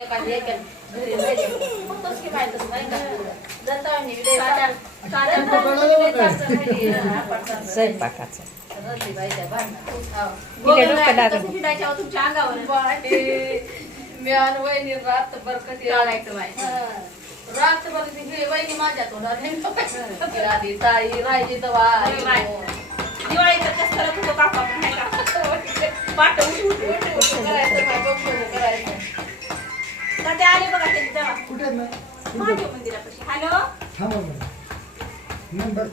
घरी राहिले फक्तच की माहितच नाही का जाता मी स्वयंपाकाचं तुमच्या अंगावर मी आणि वहिनी रातभर कधी राहायचं माहिती रातभर ही वहिनी माझ्या तोंडात आधी ताई राहिली तर दिवाळीचं कसं करत होतो काका पण नाही का पाठ करायचं का ते आले बघा ते जावा कुठे ना महादेव मंदिरापाशी हॅलो थांबा नंबर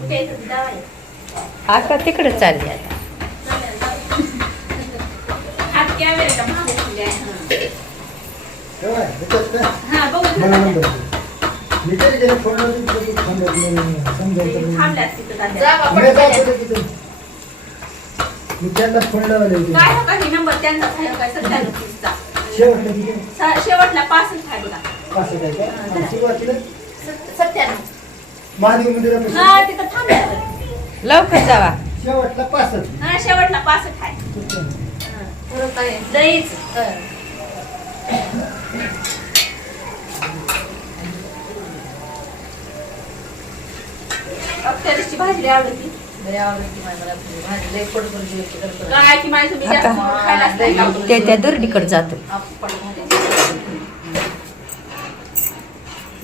कुठे येतं जावा आता तिकडे चालली आता आज कॅमेरा महादेव तेव्हा ह्याच्यात का हा बघू मला नंबर मी तरी गेले फोनवर समजायचं थांबल्यात तिथं तात्या. जावा मी पटकन. जातो तिथे. मी त्यांना फोन लावले होते काय हो काही नंबर त्यांचा आहे काय 97 शेवटला किती शेवटला 65 आहे बघा पाच काय का आणि सुरुवातीला 97 महादेव मंदिरापासून हा तिथं थांबल्यात लवकर जावा शेवटला 65 हा शेवटला 65 आहे पुढं काय दहीच अक्षरची भाजी आवडती लय आवडती मला भाजी लय पडपड जेवायची करतो काय की माझं मी जास्त खायला असतं ते त्या दुर्डीकडे जातो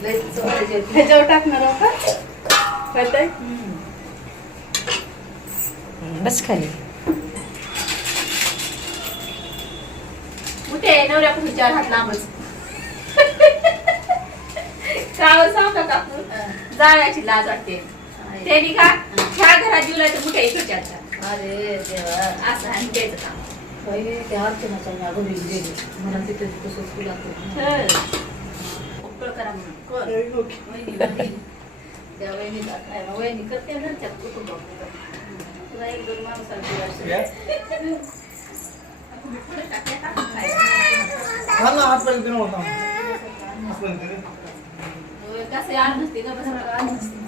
लय चवळी जेवते त्याच्यावर टाकणार आहो का कळतंय बस खाली कुठे नवऱ्यापासून 4 हात लांबच काय सांगता काकू जाण्याची लाज वाटते त्यांनी का ह्या घरात जीवला तर कुठे इकडच्या अरे देवा असं आणि द्यायचं काम बाई त्या अर्चनाच्या मी अगं गेली मला तिथे तसंच तुला उकळ करा म्हणून त्या वहिनीला काय ना वहिनी करते ना त्या कुटुंब तुला 1-2 माणसांची कसं आण नसते का बस आण नसते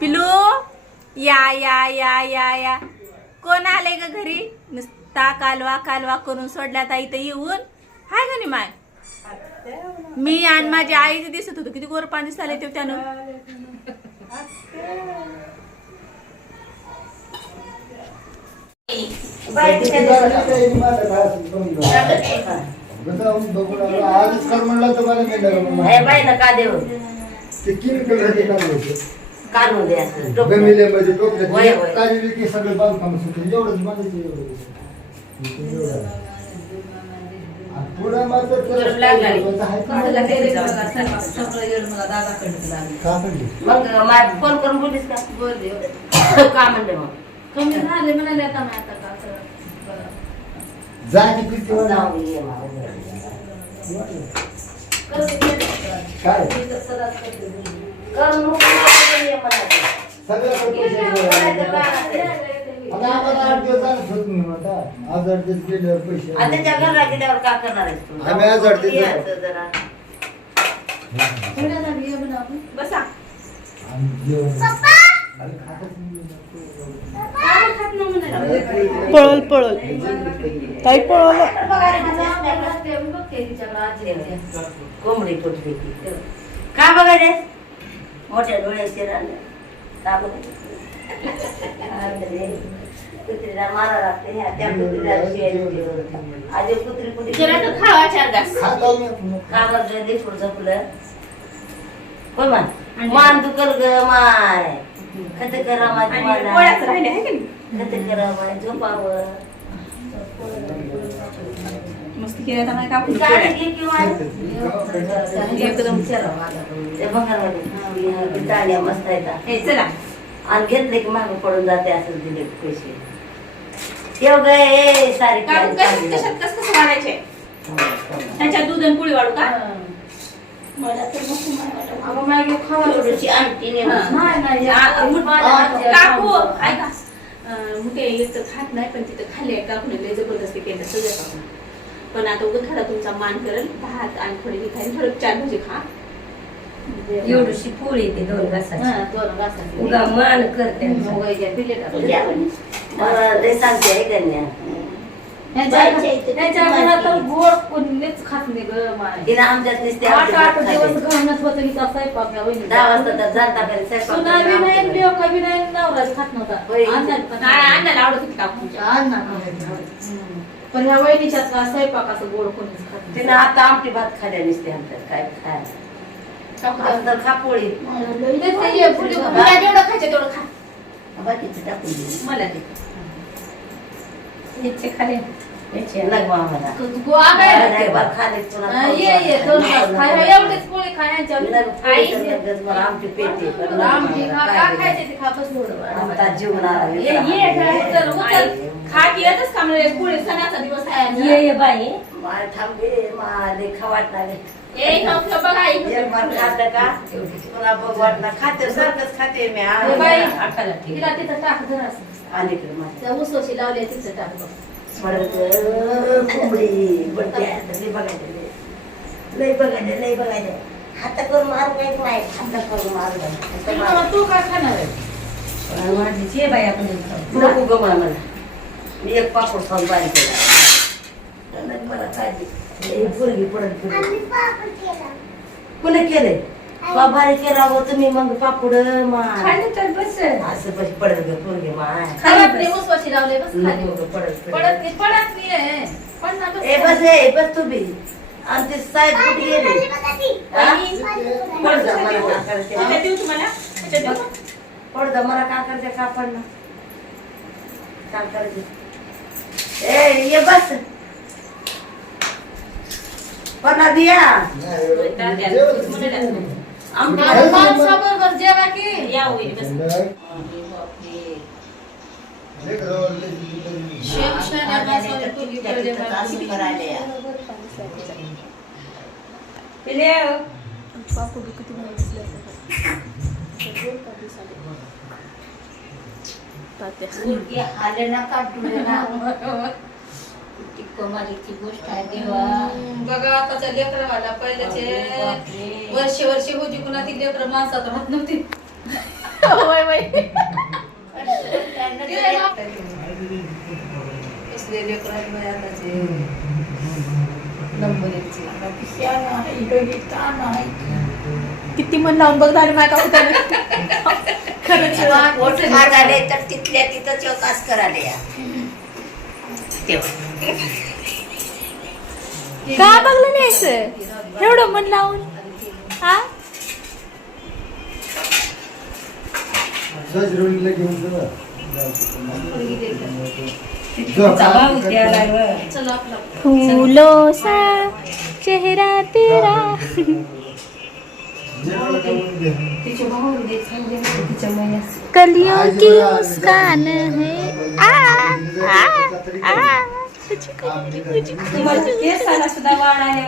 पिलू या या या या या कोण आले ग घरी नुसता कालवा कालवा करून सोडल्यात आई इथं येऊन हाय का नाही माय मी आणि माझ्या आईचे दिसत होतं किती गोर पाणी दिसले ते त्यानं आजच कर म्हणलं तर मला बाईला का देऊ ते केमिकल राहते काढलं काढून द्या असं. गमिल्यामध्ये होय, होय. टोपल्यात काढलेली की सगळं बांधकाम सुटलं एवढंच बांधायचं एवढं पुढे मात्र तुला लागला नाही. सगळं येड मला दादा कडे लागली का पडली मग फोन करून बोलीस का बोलले का म्हणले मग कमी झाले म्हणाले आता मी आता का करत जा की किती वेळा जाऊन ये मग. काय करून नको ये म्हणाले. सगळं आता आम्हाला 8 दिवस झाले होत नाही म्हणता आज 8 दिवस गेल्यावर पैसे आता त्याच्या घरला गेल्यावर का करणार आहेस तू? आम्ही आज अडते जरा. यायचं जरा. थोड्या झाली ये म्हणा आपण बसा आम्ही जेवण आणि खातच नाही. काय खात नाही म्हणाला. पळल पळल काही पळवलं कोंबडी तुटली ती. का बघायचे मोठ्या डोळ्याचे राहिले का बघायचे कुत्रीला मारा लागते ह्या त्या कुत्रीला शिवाय आधी कुत्री कुत्री जरा तर खावा 4 घास खात आलो आपण. का बघ लेकरू झोपलं कोण मान मान दुखल ग माय खत करा माझी आणि मला पोळ्याच राहिले आहे की नाही खत करा माय झोपावं मस्त केलं तर नाही का आपण गाडी पोळ्या. घे किंवा एकदम ते बघा टाळ्या मस्त येतात ए चला आणि घेतले की मागं पडून जाते असं दिले पैसे ठेव गे सारे काकू कशात कसं वाढायचे त्याच्यात दूध आणि पोळी वाढू का मला तर मस्त वाटलं. अगं मॅगी खावा थोडीशी आणखी नाही काकू ऐका मुठे एक तर खात नाही पण तिथं खाल्ले काकूने लय जबरदस्ती केलं सगळ्या काकून पण आता उगा थोडा तुमचा मान करेल भात आणि थोडी खाईल थोडं 4 भाजी खा एवढीशी पोळी येते 2 घासाची. हा, 2 घासाची. उगा मान करते मग घ्या, पिले टाकून. मला लय सांगते आहे कन्या. त्यांच्या घरात तर गोड कोणीच खात नाही ग माय. तिला आमच्यात नुसते 8 दिवस घालणं होतं हिचा स्वयंपाक या वहिनीचा. 10 वाजता तर जाता घरी स्वयंपाक सुना बी नाही, करायला. लेका बी नाही, नवरा बी खात नव्हता. होय. अन्नाला आवडत होती टाकून. पण ह्या वहिनीच्यात का स्वयंपाकाचं गोड कोणीच खात नाही. तिनं आता आमटी भात खाल्या नुसते आमच्यात काय खायला. आता तर खा पोळी. तुला जेवढं खायचं तेवढं खा. बाकीचं टाकून दे. मला दे. याचे खाले. याचे नको आम्हाला. गो आगाय. नाही बा, खाले तुला. ये 2 घास खा. एवढेच पोळी खायच्या. आई मला आमटी पेटे. पण आमटी खा. काय काय दे. खायचे ते खा. बस एवढं. आमचा जीवनाला ये उचल उचल. खा की येतच का म्हणजे पुढे सणाचा दिवस आहे. ये बाई माय थांबे माले खवाटणारे ए नको बघा आई. एक बार खातं का तुला बघ वाटणार खाते सारखंच खाते मी ए बाई, आठाला ठीक तिला तिथं टाक जरा असं. आणि इकडे माझ्या त्या उसवशी लावली तिथं टाक बघ. कोंबडी बड्डे लय बघायचे लय बघायचे लय बघायचे हात करून मारू काही नाही हात करून मारू तू काय खाणार आहे? माझीच ये बाई आपण नको ग मला मी एक पापड खाऊन बारीक केला मला काय पोरगी पडत कोणी केलंय बारी केला हो तुम्ही मग पापड असं बस पडत ग पोरगी माय खराब नाही उसवशी लावले बस खाली. पडत पडत नाही पण ना बस. ए बस तू बी आणि ते साहेब कुठे गेले पडदा मला का करते त्याच्यात देऊ तुम्हाला? त्याच्यात देऊ? पडदा मला का करते का पडणं का करते ए ये बस पडा दिया आणि माणसाबरोबर जेवा की. या होईल बस. आले ना काढून गोष्ट आहे देवा. बघा आताच्या लेकराला पहिल्याचे वर्षे होती कुणा ती लेकर माणसात राहत नव्हती. होय बाई. कसले लेकर आहेत बाई आताचे. नंबर 1चे. किती मन लावून बघ झाले माझ्या तर तिथल्या तिथं चौकास कराले का बघलं नाही असं एवढं मन लावून हा चला आपला फूलों सा चेहरा तेरा कलियों की मुस्कान है तुम्हाला केस सुद्धा वाढ आहे